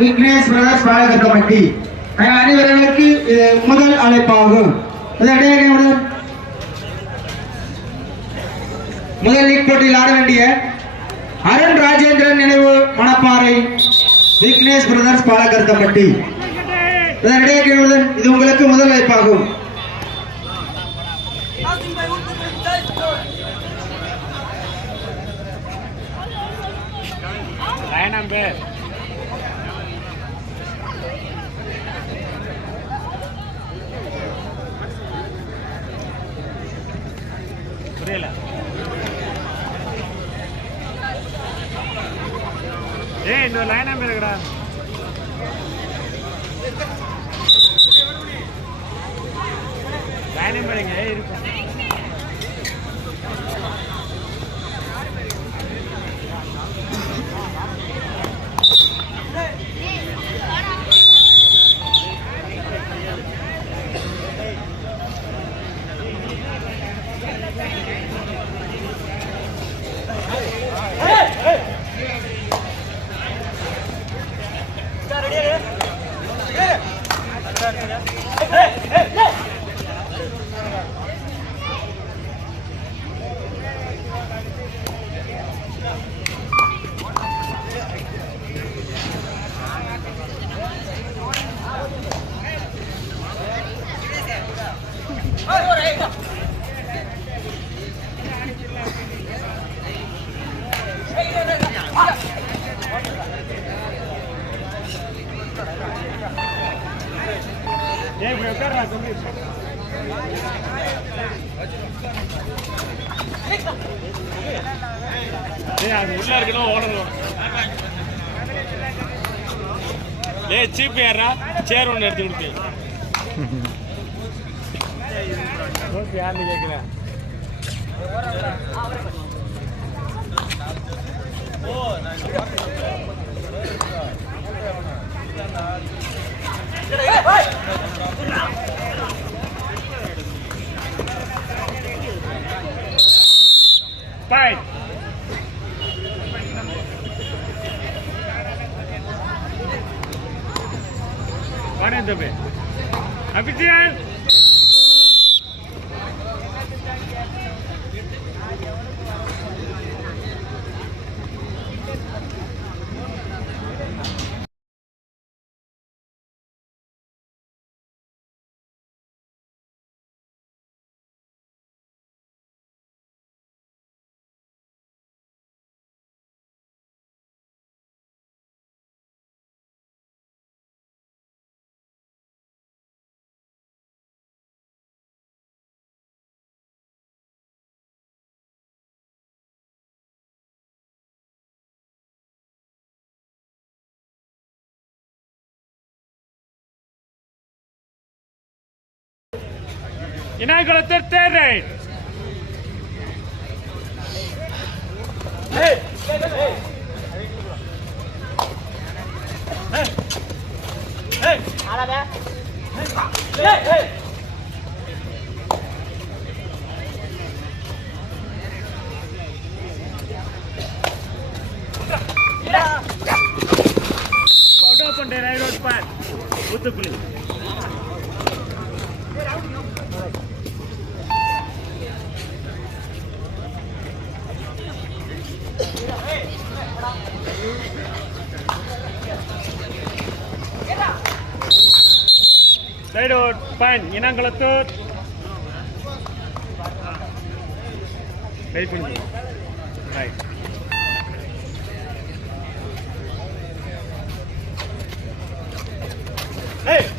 Vignesh brothers பாலக committee அனைவர்களுக்கு இது முதல் அழைப்பாகும். முதல் லீக் போட்டியில் ஆட வேண்டிய அருண் ராஜேந்திரன் நினைவு மணப்பாறை விக்னேஷ் பிரதர்ஸ் பாலகர் இதனிடையே இதன் இது உங்களுக்கு முதல் அழைப்பாகும். பேர் புரியல ஏய் இன்னொரு லைனா பேருக்குடா லைனம் பேருங்க இருக்கும் ಚೇರ್ ಒಂದು ಎಡ್ದು ಬಿಡ್ತೀವಿ ಯಾರು ನಿಜಕ್ಕಿಲ್ಲ Bye. વાણે દબે Abhijit! One the way. Official. Inaugurator third right. Out of the road path. Uttupuli. Side out, fine. Inangalattur. Very good. Right. Hey!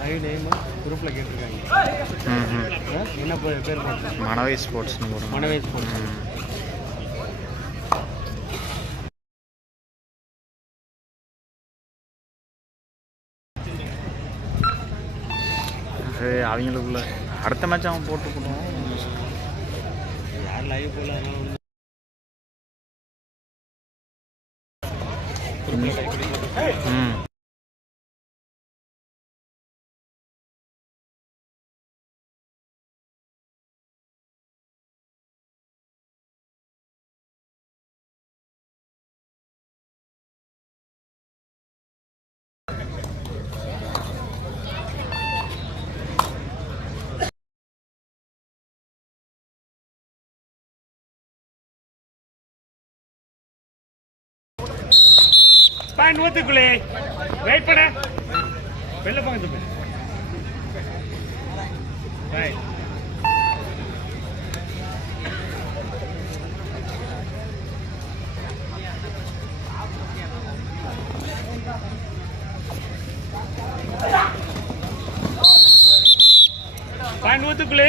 Live name குரூப்பில் கேட்டிருக்காங்க என்ன பேர் பேர் மணவை ஸ்போர்ட்ஸ்னு போடுங்க மனவேஸ் போட்டு ம். அது அவங்களுக்குள்ள. அடுத்த மேட்ச் அவன் போட்டு போடுவான் யார் லைவ் போல ம். பாயிண்ட் ஊத்துக்குள்ளே வெயிட் பண்ண. வெளில போங்க தம்பி. ரைட் பாயிண்ட் ஊத்துக்குள்ளே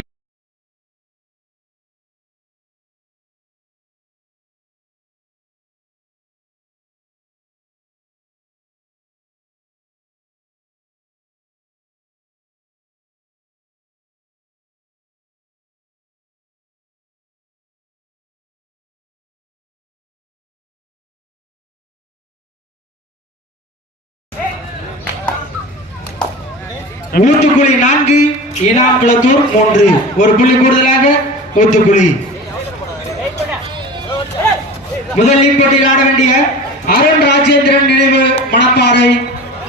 ஊத்துக்குழி நான்கு இனாம்குளத்தூர் மூன்று. ஒரு புள்ளி கூடுதலாக ஊத்துக்குழி முதல் போட்டியில் ஆட வேண்டிய அருண் ராஜேந்திரன் நினைவு மணப்பாறை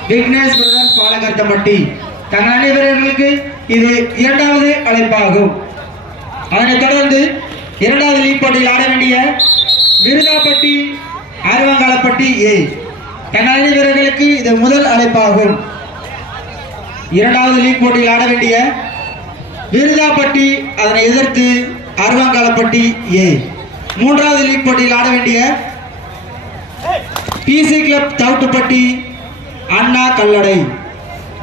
விக்னேஷ் பிரதர்ஸ் பாலகர்த்தம்பட்டி. தங்கள் அனைவர்களுக்கு வீரர்களுக்கு இது இரண்டாவது அழைப்பாகும். அதனைத் தொடர்ந்து இரண்டாவது லீக் போட்டியில் ஆட வேண்டிய விருதாப்பட்டி அருவங்காலப்பட்டி ஏ. தங்கள் அனைவர்களுக்கு வீரர்களுக்கு இது முதல் அழைப்பாகும். இரண்டாவது லீக் போட்டியில் ஆட வேண்டிய விருதாப்பட்டி அதனை எதிர்த்து அருவாங்காலப்பட்டி ஏ. மூன்றாவது லீக் போட்டியில் ஆட வேண்டிய பிசி கிளப் தவுட்டுப்பட்டி அண்ணா கல்லடை.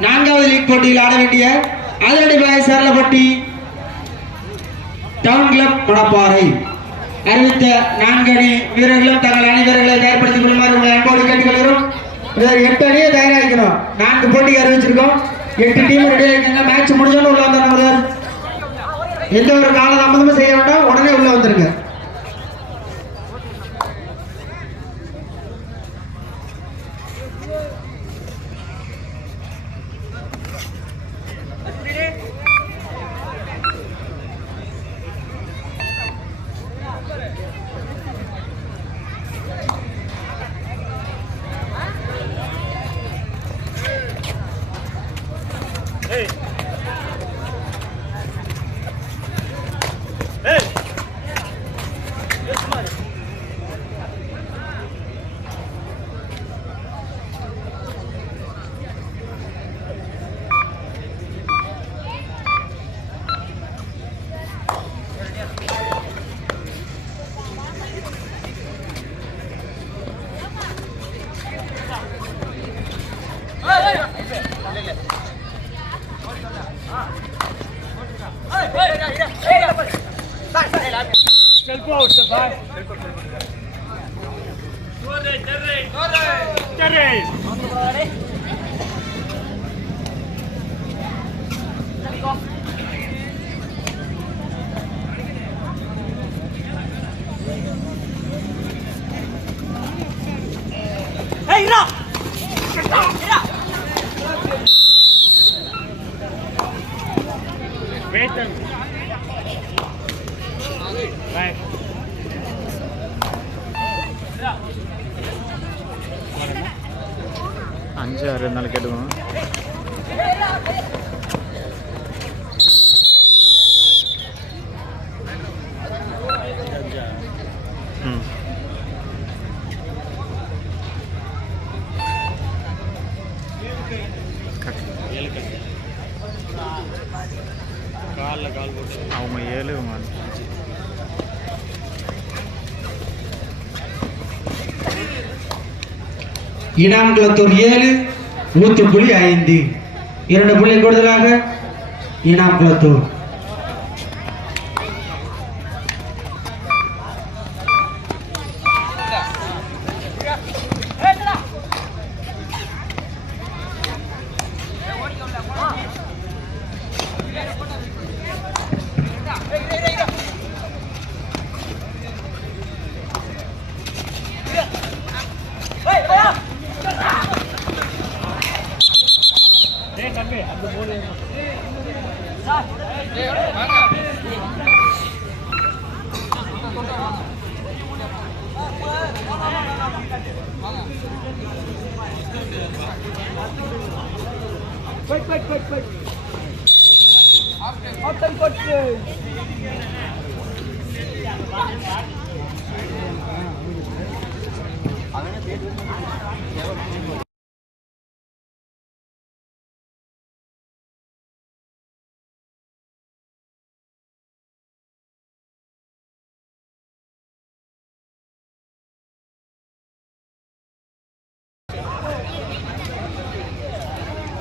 நான்காவது லீக் போட்டியில் ஆட வேண்டிய அதிரடிபாய் சரளப்பட்டி டவுன் கிளப் மணப்பாறை அறிவித்த நான்கு அணி வீரர்களும் தங்கள் அணி வீரர்களை தயார்படுத்திக் கொள்ளுமாறு உங்களை அன்போடு கேட்டுக்கொள்கிறோம். எட்டு அணியை தயாராகிக்கிறோம். நான்கு போட்டிக்கு அறிவிச்சிருக்கோம். எட்டு டீம் ரெடி மேட்ச் முடிஞ்சாலும் உள்ள வந்துடுங்க எந்த ஒரு கால தாமதமும் செய்ய வேண்டாம். உடனே உள்ள வந்துருங்க. ભાઈ இனாம் ஏழு நூற்றி புள்ளி ஐந்து. இரண்டு புள்ளி கூடுதலாக இனாங்குளத்தூர் குளத்தூர் ஏய் தம்பி அந்த போடு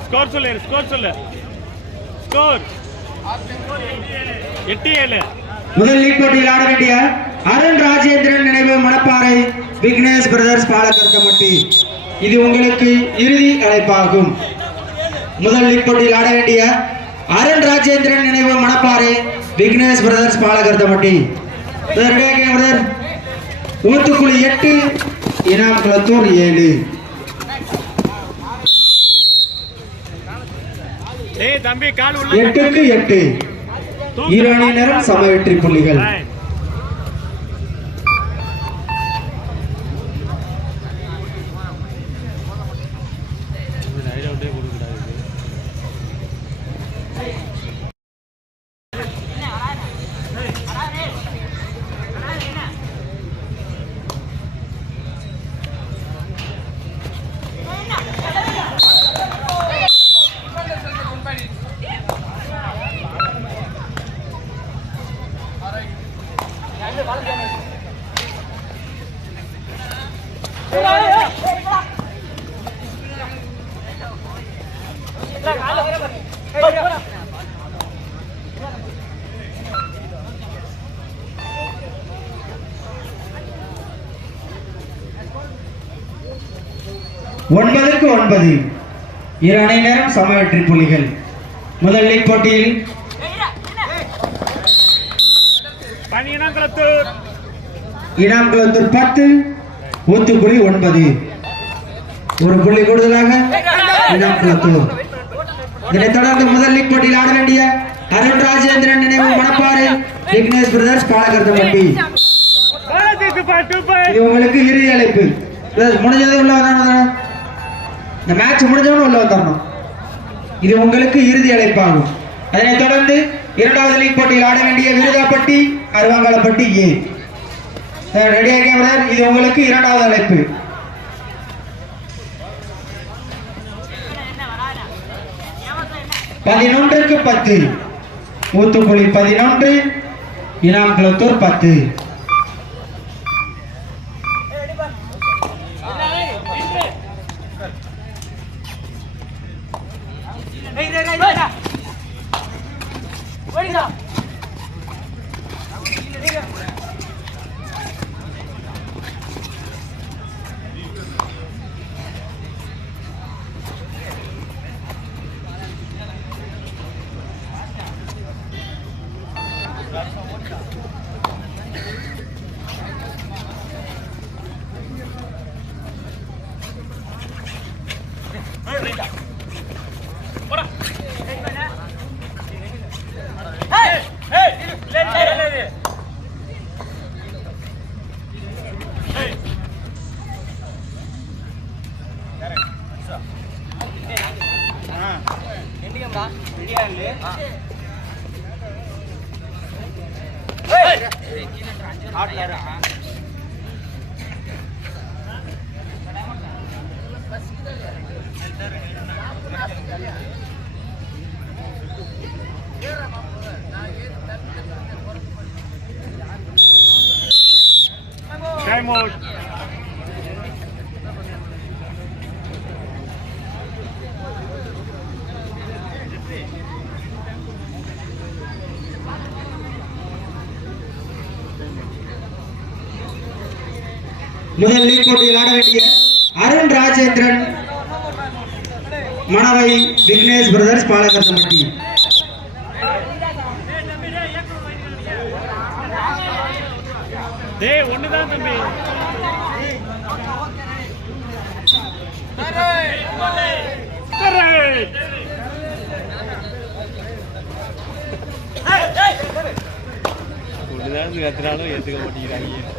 ஸ்கோர் சொல்லு ஸ்கோர் சொல்லு. ஸ்கோர் எட்டு ஏழு. முதல் லீக் போட்டியில் ஆட வேண்டிய அருண் ராஜேந்திரன் நினைவு மணப்பாறை விக்னேஷ் பிரதர்ஸ் பாலக்கருத்தமட்டி இது உங்களுக்கு இறுதி அழைப்பாகும். முதல் லீக் போட்டியில் ஆட வேண்டிய அருண் ராஜேந்திரன் நினைவு மணப்பாறை விக்னேஷ் பிரதர்ஸ் பாலக்கருத்தமட்டி பிரதர் ஊத்துக்குழி எட்டு இனாம் குளத்தூர் ஏழு. எட்டுக்கு எட்டு. இரு அணியினரும் சம வெற்றி புள்ளிகள். ஒன்பதுக்கு ஒன்பது. இரு அணியினரும் சம வெற்றி புள்ளிகள். முதல் லீக் போட்டியில் இனாம்குளத்தூர் பத்து ஊத்துக்குழி ஒன்பது. ஒரு புள்ளி கூடுதலாக இனாம்குளத்தூர் இதனைத் தொடர்ந்து முதல் லீக் போட்டியில் ஆட வேண்டிய அருண் ராஜேந்திரன் நினைவு மணப்பாறை விக்னேஷ் பிரதர்ஸ் பாலகர்த்தமட்டி இது உங்களுக்கு இறுதி அழைப்பு. முடிஞ்சது உள்ள வரணும் இந்த மேட்ச் முடிஞ்சவனும் உள்ள வந்துடணும் இது உங்களுக்கு இறுதி அழைப்பாகும். அதனைத் தொடர்ந்து இரண்டாவது லீக் போட்டியில் ஆட வேண்டிய விருதாப்பட்டி அருவாங்கலப்பட்டி ஏ. ரெடியா கேமரா இது உங்களுக்கு இரண்டாவது அழைப்பு பதினொன்றுக்கு பத்து ஊத்துக்குழி பதினொன்று இனாம் குளத்தூர் பத்து Wait up! ఎండికంరా బిర్యానీ Time out. முதல் லீக் போட்டியில் ஆட வேண்டிய அருண் ராஜேந்திரன் மணவை விக்னேஷ் பிரதர்ஸ் பாலகர்த்தம்பட்டி டேய் ஒண்ணுதான் தம்பி. ஒண்ணுதான் கத்துனாலும் ஏத்துக்க மாட்டேங்கிறாங்க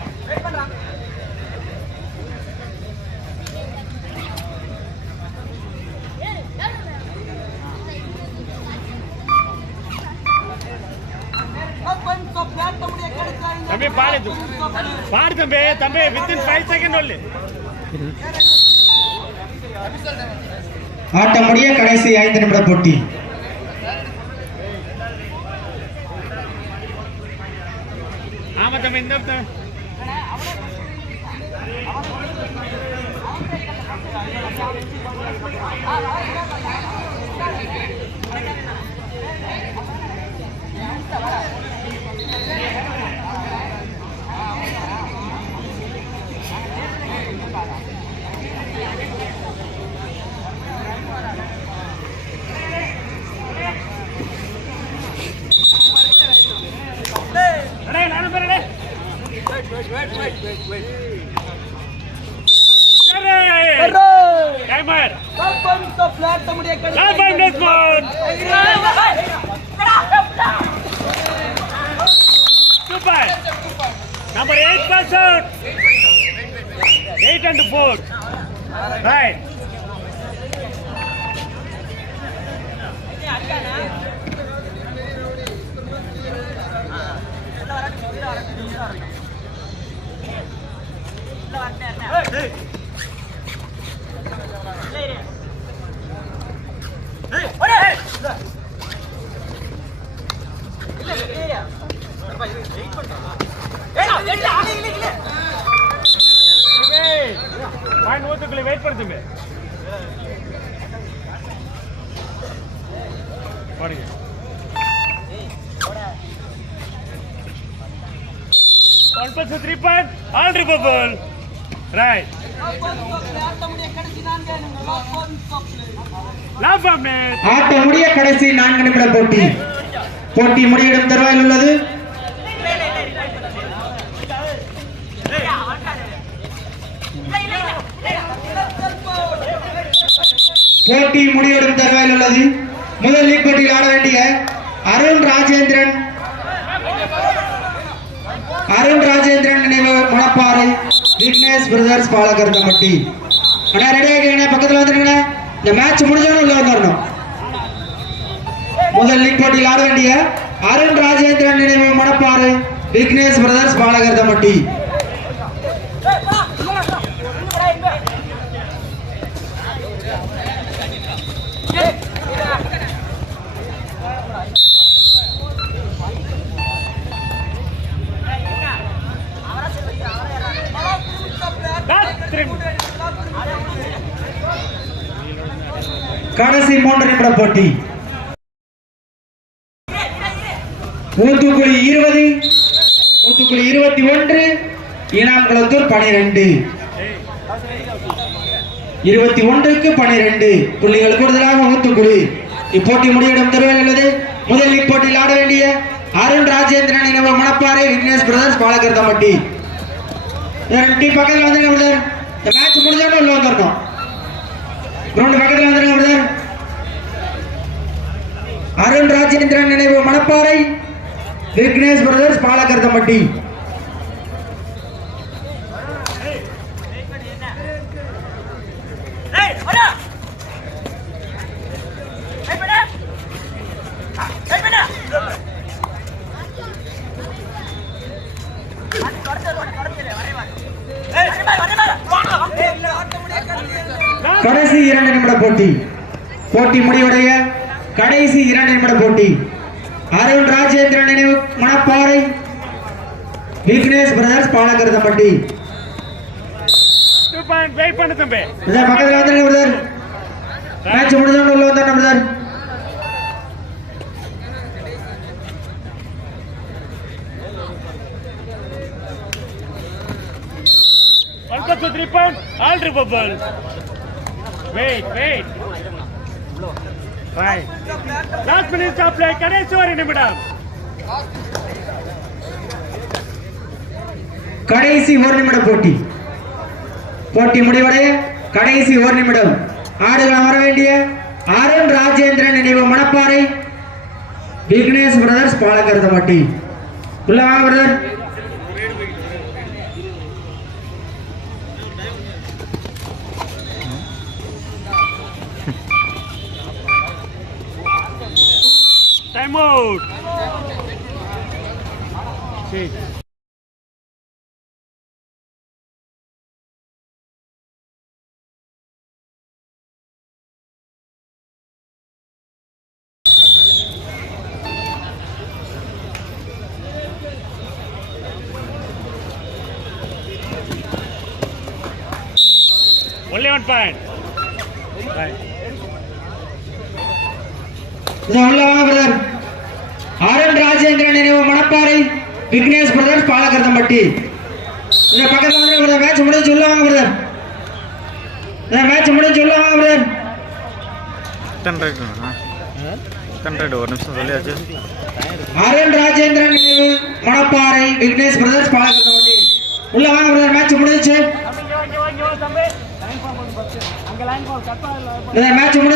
தம்பி பாடு பாடு தம்பி தம்பி வித்தின் ஃபைவ் செகண்ட் ஒன்லி ஆட்டம் முடிய கடைசி ஐந்து நிமிட போட்டி. ஆமா தம்பி இந்த அடே, wait, wait. Timer. Confirm the flat. Somebody can. Confirm this one. Super. Number eight person. Eight and four. Right. Wait பண்ணுங்க பாருங்க One plus three point, all removable. Right. ஆட்ட முடிய கடைசி நான்கு நிமிட போட்டி. போட்டி முடியிடும் தருவாயில் உள்ளது. போட்டி முடிவிடும் தருவாயில் உள்ளது. முதல் லீக் போட்டியில் ஆட வேண்டிய அருண் ராஜேந்திரன். அருண் ராஜேந்திரன் நினைவு மணப்பாறை விக்னேஷ் பிரதர்ஸ் பாலகர்த்தம்பட்டி. அண்ணா ரெடியா இருக்கீங்க பக்கத்துல வந்துருங்க இந்த மேட்ச் முடிஞ்சாலும் உள்ள வந்துடணும் முதல் லீக் போட்டியில் ஆட வேண்டிய அருண் ராஜேந்திரன் நினைவு மணப்பாறை விக்னேஷ் பிரதர்ஸ் பாலகர்த்தம்பட்டி. கடைசி மூன்று நிமிட போட்டி. ஊத்துக்குழி இருபது ஊத்துக்குழி இருபத்தி ஒன்று ஈனாம்குளத்தூர் பனிரெண்டு. இருபத்தி ஒன்றுக்கு பனிரெண்டு. புள்ளிகள் கூடுதலாக ஊத்துக்குழி இப்போட்டி முடிவிடும் தருவில் உள்ளது. முதல் இப்போட்டியில் ஆட வேண்டிய அருண் ராஜேந்திரன் இனவ மணப்பாறை விக்னேஷ் பிரதர்ஸ் பாலகர்த்தம்பட்டி பக்கத்தில் வந்து இந்த மேட்ச் முடிஞ்சோட உள்ள வந்திருக்கோம். கிரவுண்ட் பக்கத்தில் வந்துருங்க பிரதர் அருண் ராஜேந்திரன் நினைவு மணப்பாறை. விக்னேஷ் பிரதர்ஸ் பாலகர்த்தம்பட்டி. இரண்டு நிமிட போட்டி. போட்டி முடிவடைய கடைசி இரண்டு நிமிட போட்டி. அருண் ராஜேந்திரன் நினைவு மணப்பாறை. விக்னேஷ் பிரதர்ஸ் பாலகருதம்பட்டி பக்கத்துல வந்துருங்க பிரதர். மேட்ச் முடிஞ்சவங்க உள்ள வந்தாங்க brother. Welcome to three. All. Wait, wait. Fine. Last minute stop play. கடைசி ஒரு நிமிடம் கடைசி ஒரு நிமிட போட்டி. போட்டி முடிவடைய. கடைசி ஒரு நிமிடம். ஆடுகள் அமர வேண்டிய அருண் ராஜேந்திரன் நினைவு மணப்பாறை. விக்னேஷ் பிரதர்ஸ் பாலகருதம்பட்டி உள்ள brother Time out. See. Only one point. Right. Yeah, brother. Rajendran நினைவு மணப்பாறை விக்னேஷ் பிரதர்ஸ் பாலகருதம்பட்டி இந்த பக்கத்துல வந்து பிரதர் மேட்ச் முடிஞ்சு உள்ள வாங்க பிரதர் இந்த மேட்ச் முடிஞ்சு உள்ள வாங்க பிரதர் அருண் ராஜேந்திரன் நினைவு மணப்பாறை விக்னேஷ் பிரதர்ஸ் பாலகருதம்பட்டி உள்ள வாங்க பிரதர் மேட்ச் முடிஞ்சு மேட்ச் முடிஞ்சு